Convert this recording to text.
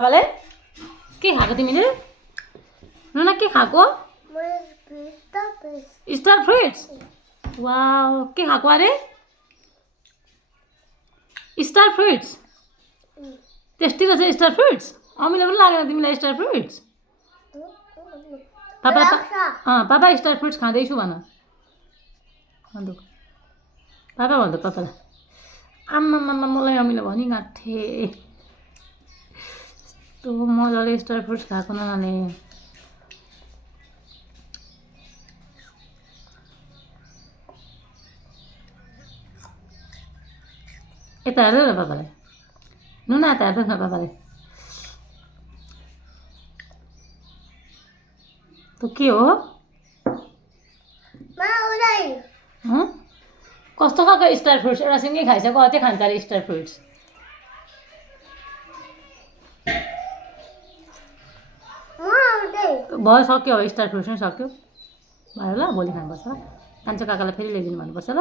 बाबाले के खाएको तिमीले? नुना के खाएको? Star fruits. वाउ, के खाएको अरे? Star fruits. टेस्टी रहेछ स्टार फ्रुट्स। अमिलो पनि लागेन तिमीलाई स्टार फ्रुट्स? पापा स्टार फ्रुट्स खाँदैछु भन। पापा भन्दा पापालाई आम्मामा मलाई अमिलो भनी गाँठे। यस्तो मजाले स्टार फ्रुट्स खाएको नानाले। यता हेर्दै न पापालाई। नुना यता हेर्दै न पापालाई। त्यो के हो? कस्तो खालको स्टार फ्रुट्स? एउटा सँगै खाइसक्यो, अझै खान्छ अरे स्टार फ्रुट्स। भयो, सक्यो अब स्टार फ्रुट्स नै सक्यो। भयो ल, भोलि खानुपर्छ ल। कान्छो काकालाई फेरि ल्याइदिनु भन्नुपर्छ ल।